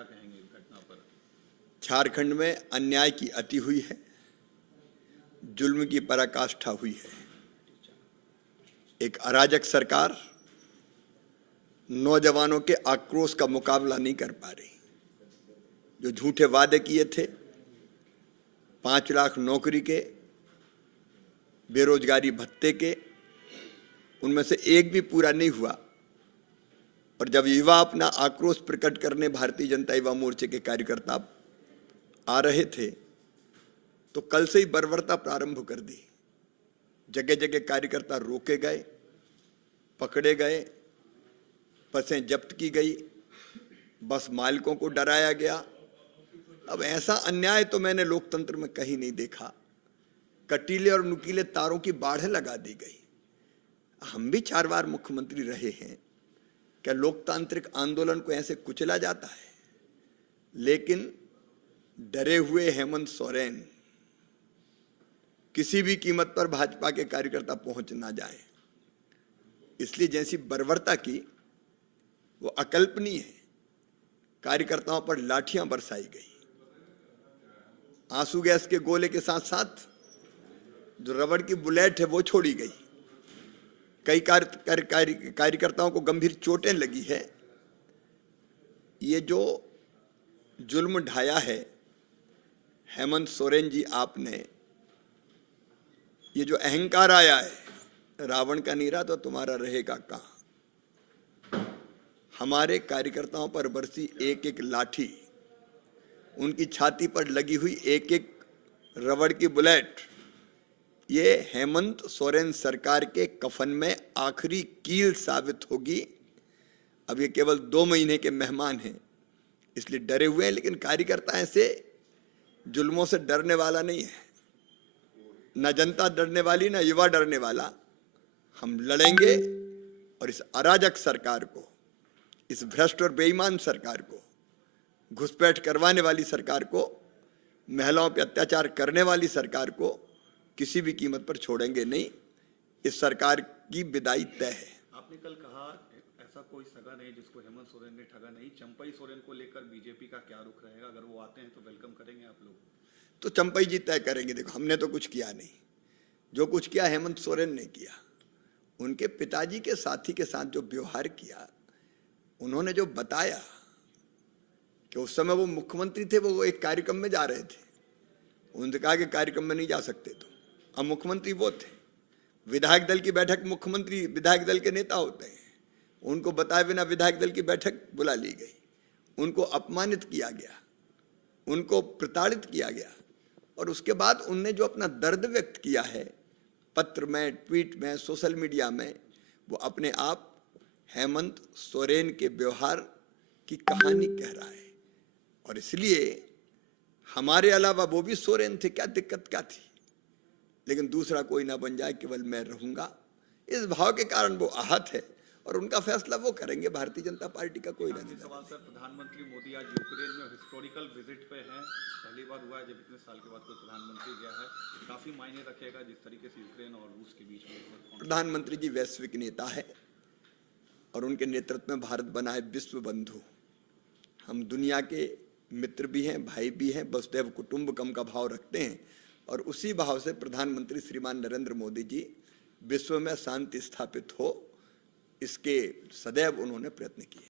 क्या कहेंगे इस घटना पर? झारखंड में अन्याय की अति हुई है, जुल्म की पराकाष्ठा हुई है। एक अराजक सरकार नौजवानों के आक्रोश का मुकाबला नहीं कर पा रही। जो झूठे वादे किए थे, 5 लाख नौकरी के, बेरोजगारी भत्ते के, उनमें से एक भी पूरा नहीं हुआ। और जब युवा अपना आक्रोश प्रकट करने भारतीय जनता युवा मोर्चे के कार्यकर्ता आ रहे थे, तो कल से ही बर्बरता प्रारंभ कर दी। जगह जगह कार्यकर्ता रोके गए, पकड़े गए, बसें जब्त की गई, बस मालिकों को डराया गया। अब ऐसा अन्याय तो मैंने लोकतंत्र में कहीं नहीं देखा। कटीले और नुकीले तारों की बाढ़ लगा दी गई। हम भी 4 बार मुख्यमंत्री रहे हैं, क्या लोकतांत्रिक आंदोलन को ऐसे कुचला जाता है? लेकिन डरे हुए हेमंत सोरेन किसी भी कीमत पर भाजपा के कार्यकर्ता पहुंच ना जाए, इसलिए जैसी बर्बरता की वो अकल्पनीय है। कार्यकर्ताओं पर लाठियां बरसाई गई, आंसू गैस के गोले के साथ साथ जो रबड़ की बुलेट है वो छोड़ी गई। कई कार्यकर्ताओं को गंभीर चोटें लगी है। ये जो जुल्म ढाया है हेमंत सोरेन जी आपने, ये जो अहंकार आया है, रावण का नहीं रहा तो तुम्हारा रहेगा कहां? हमारे कार्यकर्ताओं पर बरसी एक एक लाठी, उनकी छाती पर लगी हुई एक एक रबड़ की बुलेट, ये हेमंत सोरेन सरकार के कफन में आखिरी कील साबित होगी। अब ये केवल 2 महीने के मेहमान हैं, इसलिए डरे हुए हैं। लेकिन कार्यकर्ता ऐसे जुल्मों से डरने वाला नहीं है, न जनता डरने वाली, न युवा डरने वाला। हम लड़ेंगे और इस अराजक सरकार को, इस भ्रष्ट और बेईमान सरकार को, घुसपैठ करवाने वाली सरकार को, महिलाओं पर अत्याचार करने वाली सरकार को किसी भी कीमत पर छोड़ेंगे नहीं। इस सरकार की विदाई तय है। आपने कल कहा ऐसा कोई सगा नहीं जिसको हेमंत सोरेन ने ठगा नहीं। चंपई सोरेन को लेकर बीजेपी का क्या रुख रहेगा? अगर वो आते हैं तो वेलकम करेंगे आप लोग? तो चंपई जी तय करेंगे। देखो, हमने तो कुछ किया नहीं। जो कुछ किया हेमंत सोरेन ने किया। उनके पिताजी के साथी के साथ जो व्यवहार किया, उन्होंने जो बताया कि उस समय वो मुख्यमंत्री थे, वो एक कार्यक्रम में जा रहे थे, उन्होंने कहा कि कार्यक्रम में नहीं जा सकते तुम। अब मुख्यमंत्री वो थे। विधायक दल की बैठक, मुख्यमंत्री विधायक दल के नेता होते हैं, उनको बताए बिना विधायक दल की बैठक बुला ली गई। उनको अपमानित किया गया, उनको प्रताड़ित किया गया। और उसके बाद उनने जो अपना दर्द व्यक्त किया है पत्र में, ट्वीट में, सोशल मीडिया में, वो अपने आप हेमंत सोरेन के व्यवहार की कहानी कह रहा है। और इसलिए हमारे अलावा वो भी सोरेन थे, क्या दिक्कत क्या थी? लेकिन दूसरा कोई ना बन जाए, केवल मैं रहूंगा, इस भाव के कारण वो आहत है और उनका फैसला वो करेंगे। भारतीय जनता पार्टी का कोई नहीं। सवाल सर, प्रधानमंत्री मोदी आज यूक्रेन में हिस्टोरिकल विजिट पे हैं। पहली बार हुआ है जब इतने साल के बाद कोई प्रधानमंत्री गया है। काफी मायने रखेगा जिस तरीके से यूक्रेन और रूस के बीच में। प्रधानमंत्री जी वैश्विक नेता है और उनके नेतृत्व में भारत बना है विश्व बंधु। हम दुनिया के मित्र भी हैं, भाई भी हैं, वसुधैव कुटुंबकम का भाव रखते हैं। और उसी भाव से प्रधानमंत्री श्रीमान नरेंद्र मोदी जी विश्व में शांति स्थापित हो, इसके सदैव उन्होंने प्रयत्न किए।